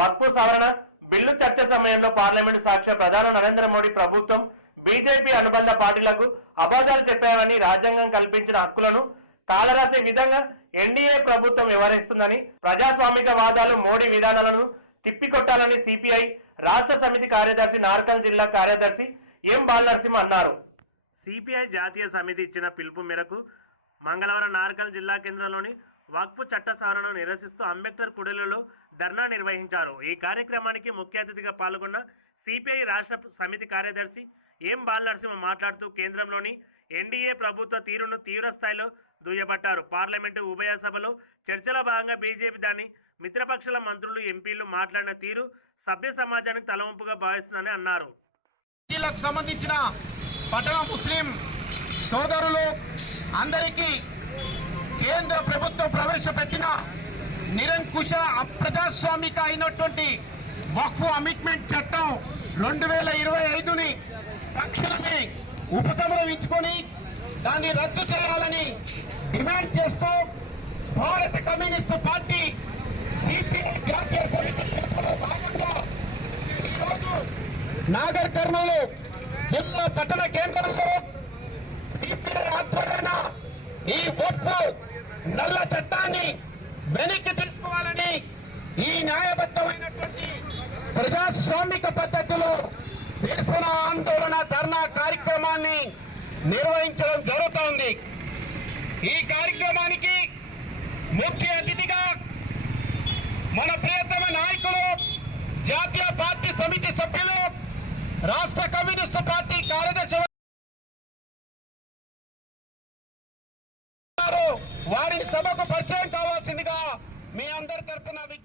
వక్ఫు సవరణ బిల్లు చర్చ సమయంలో పార్లమెంటు సాక్ష్య ప్రధాని నరేంద్ర మోడీ ప్రభుత్వం బీజేపీ అనుబంధ పార్టీలకు అబద్ధాలు చెప్పామని రాజ్యాంగం కల్పించిన హక్కులను కాలరాసే విధంగా ఎన్డీఏ ప్రభుత్వం వ్యవహరిస్తుందని ప్రజాస్వామిక వాదాలు మోడీ విధానాలను తిప్పికొట్టాలని సిపిఐ రాష్ట్ర సమితి కార్యదర్శి నార్కల్ జిల్లా కార్యదర్శి ఎం బాలనరసింహ అన్నారు. సిపిఐ జాతీయ సమితి ఇచ్చిన పిలుపు మేరకు మంగళవారం నార్కల్ జిల్లా కేంద్రంలోని వక్ఫ్ చట్ట సవరణను నిరసిస్తూ అంబేద్కర్ కుడిలలో ధర్నా నిర్వహించారు. ఈ కార్యక్రమానికి ముఖ్య అతిథిగా పాల్గొన్న సిపిఐ రాష్ట్ర సమితి కార్యదర్శి ఎం బాలనరసింహ మాట్లాడుతూ కేంద్రంలోని ఎన్డీఏ ప్రభుత్వ తీరును తీవ్రస్థాయిలో దుయ్యబట్టారు. పార్లమెంటు ఉభయ సభలో చర్చలో భాగంగా బీజేపీ దాని మిత్రపక్షాల మంత్రులు ఎంపీలు మాట్లాడిన తీరు సభ్య సమాజానికి తలవంపుగా భావిస్తుందని అన్నారు. సంబంధించిన పట్టణ ముస్లిం సోదరులు అందరికీ కేంద్ర ప్రవేశపెట్టిన నిరంకుశ అప్రజాస్వామిక అయినటువంటి వక్ఫ్ అమిట్మెంట్ చట్టం రెండు వేల ఇరవై ఐదుని తక్షణమే ఉపసంహరించుకొని దాన్ని రద్దు చేయాలని డిమాండ్ చేస్తూ భారత కమ్యూనిస్టు పార్టీ సిపిఐ జాతీయ భాగంగా ఈరోజు నాగర్ కర్నూలు జిల్లా పట్టణ కేంద్రంలో సిపిఐ ఆధ్వర్యాన ఈ ఒప్పు నల్ల చట్టాన్ని వెనక్కి తీసుకోవాలని ఈ న్యాయబద్ధమైనటువంటి ప్రజాస్వామిక పద్ధతిలో నిరసన ఆందోళన ధర్నా కార్యక్రమాన్ని నిర్వహించడం జరుగుతోంది. ఈ కార్యక్రమానికి ముఖ్య అతిథిగా మన ప్రియతమ నాయకులు జాతీయ పార్టీ సమితి సభ్యులు రాష్ట్ర కమ్యూనిస్టు పార్టీ కార్యదర్శి ఉన్నారు. వారిని సభకు పరిచయం కావాల్సిందిగా మీ అందరి తరఫున విజ్ఞప్తి